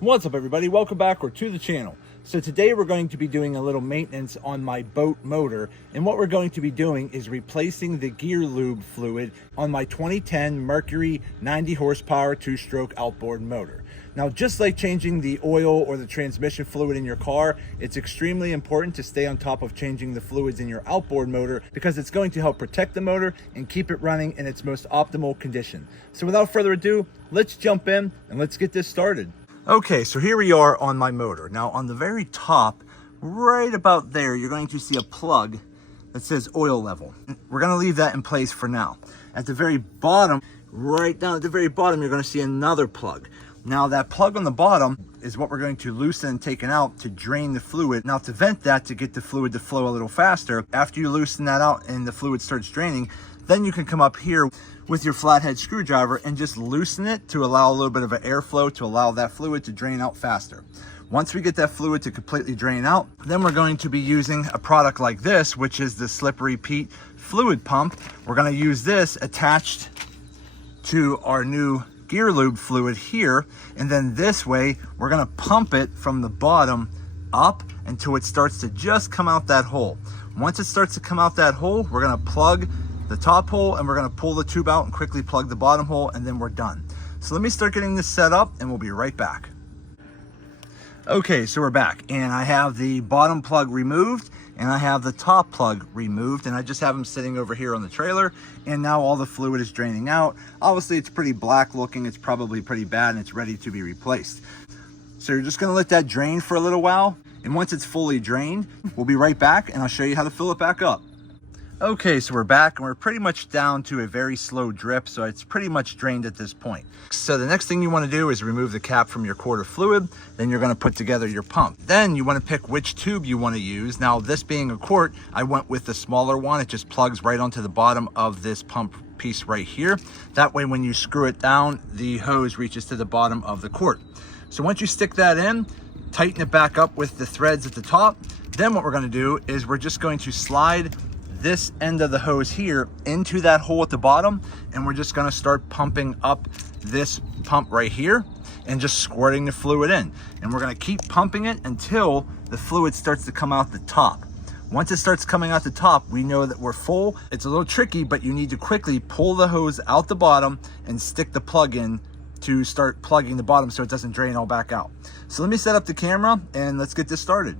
What's up, everybody? Welcome back or to the channel. So today we're going to be doing a little maintenance on my boat motor, and what we're going to be doing is replacing the gear lube fluid on my 2010 Mercury 90 horsepower 2-stroke outboard motor. Now, just like changing the oil or the transmission fluid in your car, it's extremely important to stay on top of changing the fluids in your outboard motor because it's going to help protect the motor and keep it running in its most optimal condition. So without further ado, let's jump in and let's get this started. Okay, so here we are on my motor. Now on the very top, right about there, you're going to see a plug that says oil level. We're gonna leave that in place for now. At the very bottom, right down at the very bottom, you're gonna see another plug. Now that plug on the bottom is what we're going to loosen and taken out to drain the fluid. Now to vent that, to get the fluid to flow a little faster, after you loosen that out and the fluid starts draining, then you can come up here with your flathead screwdriver and just loosen it to allow a little bit of an airflow to allow that fluid to drain out faster. Once we get that fluid to completely drain out, then we're going to be using a product like this, which is the Slippery Pete fluid pump. We're going to use this attached to our new gear lube fluid here, and then this way we're going to pump it from the bottom up until it starts to just come out that hole. Once it starts to come out that hole, we're going to plug the top hole and we're going to pull the tube out and quickly plug the bottom hole, and then we're done. So let me start getting this set up and we'll be right back. Okay, so we're back, and I have the bottom plug removed and I have the top plug removed, and I just have them sitting over here on the trailer, and now all the fluid is draining out. Obviously it's pretty black looking, it's probably pretty bad, and it's ready to be replaced. So you're just going to let that drain for a little while, and once it's fully drained, we'll be right back and I'll show you how to fill it back up. Okay, so we're back and we're pretty much down to a very slow drip, so it's pretty much drained at this point. So the next thing you want to do is remove the cap from your quart of fluid. Then you're going to put together your pump. Then you want to pick which tube you want to use. Now, this being a quart, I went with the smaller one. It just plugs right onto the bottom of this pump piece right here. That way, when you screw it down, the hose reaches to the bottom of the quart. So once you stick that in, tighten it back up with the threads at the top. Then what we're going to do is we're just going to slide this end of the hose here into that hole at the bottom, and we're just going to start pumping up this pump right here and just squirting the fluid in, and we're going to keep pumping it until the fluid starts to come out the top. Once it starts coming out the top, we know that we're full. It's a little tricky, but you need to quickly pull the hose out the bottom and stick the plug in to start plugging the bottom so it doesn't drain all back out. So let me set up the camera and let's get this started.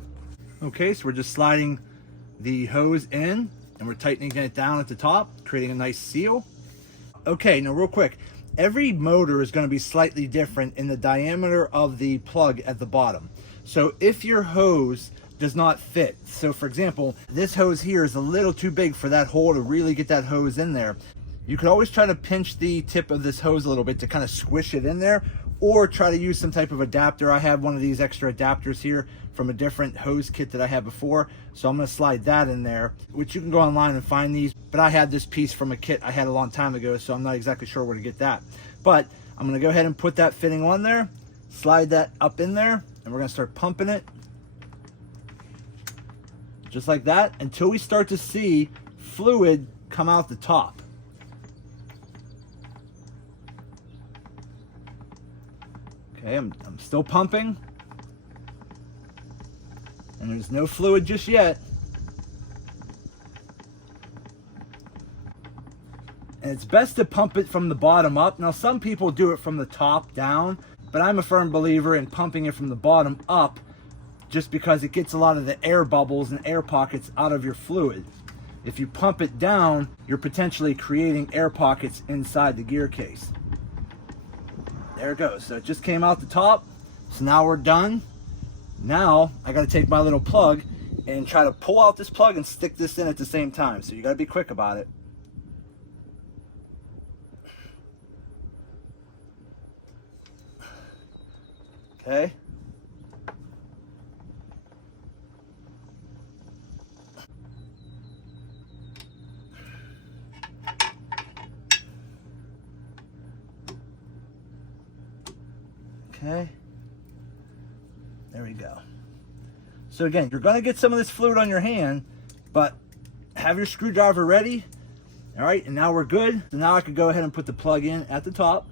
Okay, so we're just sliding the hose in and we're tightening it down at the top, creating a nice seal. Okay, now real quick, every motor is going to be slightly different in the diameter of the plug at the bottom. So if your hose does not fit, so for example, this hose here is a little too big for that hole to really get that hose in there, you could always try to pinch the tip of this hose a little bit to kind of squish it in there, or try to use some type of adapter. I have one of these extra adapters here from a different hose kit that I had before, so I'm going to slide that in there, which you can go online and find these, but I had this piece from a kit I had a long time ago, so I'm not exactly sure where to get that. But I'm going to go ahead and put that fitting on there, slide that up in there, and we're going to start pumping it just like that until we start to see fluid come out the top. Okay, I'm still pumping, and there's no fluid just yet. And it's best to pump it from the bottom up. Now, some people do it from the top down, but I'm a firm believer in pumping it from the bottom up just because it gets a lot of the air bubbles and air pockets out of your fluid. If you pump it down, you're potentially creating air pockets inside the gear case. There it goes. So it just came out the top. So now we're done. Now I got to take my little plug and try to pull out this plug and stick this in at the same time. So you got to be quick about it. Okay. Okay, there we go. So again, you're going to get some of this fluid on your hand, but have your screwdriver ready. All right, and now we're good. So now I could go ahead and put the plug in at the top,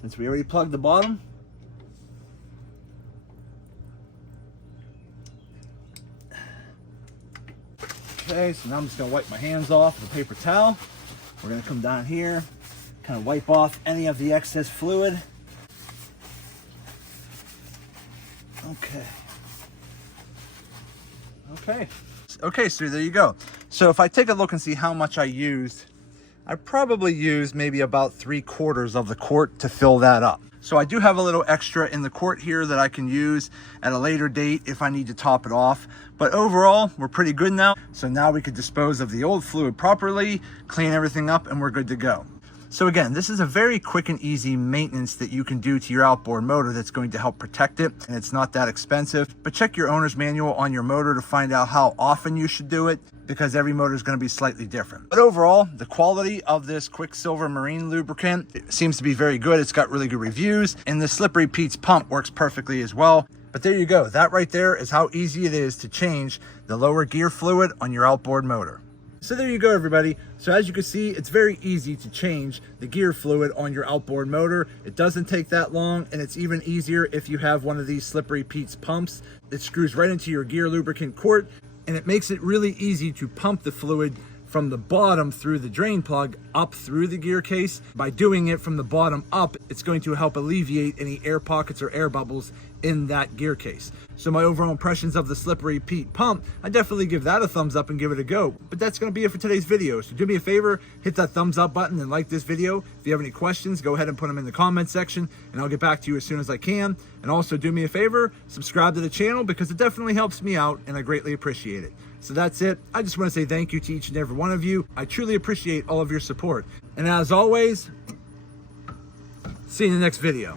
since we already plugged the bottom. Okay, so now I'm just gonna wipe my hands off with a paper towel. We're gonna come down here, kind of wipe off any of the excess fluid. Okay, so there you go. So if I take a look and see how much I used, I probably used maybe about 3/4 of the quart to fill that up. So I do have a little extra in the quart here that I can use at a later date if I need to top it off. But overall, we're pretty good now. So now we could dispose of the old fluid properly, clean everything up, and we're good to go. So again, this is a very quick and easy maintenance that you can do to your outboard motor that's going to help protect it, and it's not that expensive. But check your owner's manual on your motor to find out how often you should do it, because every motor is going to be slightly different. But overall, the quality of this Quicksilver marine lubricant seems to be very good. It's got really good reviews, and the Slippery Pete's pump works perfectly as well. But there you go. That right there is how easy it is to change the lower gear fluid on your outboard motor. So there you go, everybody. So as you can see, it's very easy to change the gear fluid on your outboard motor. It doesn't take that long, and it's even easier if you have one of these Slippery Pete's pumps. It screws right into your gear lubricant quart, and it makes it really easy to pump the fluid from the bottom through the drain plug up through the gear case. By doing it from the bottom up, it's going to help alleviate any air pockets or air bubbles in that gear case. So my overall impressions of the Slippery Pete pump, I definitely give that a thumbs up and give it a go. But that's going to be it for today's video. So do me a favor, hit that thumbs up button and like this video. If you have any questions, go ahead and put them in the comment section, and I'll get back to you as soon as I can. And also do me a favor, subscribe to the channel, because it definitely helps me out and I greatly appreciate it. So that's it. I just want to say thank you to each and every one of you. I truly appreciate all of your support. And as always, see you in the next video.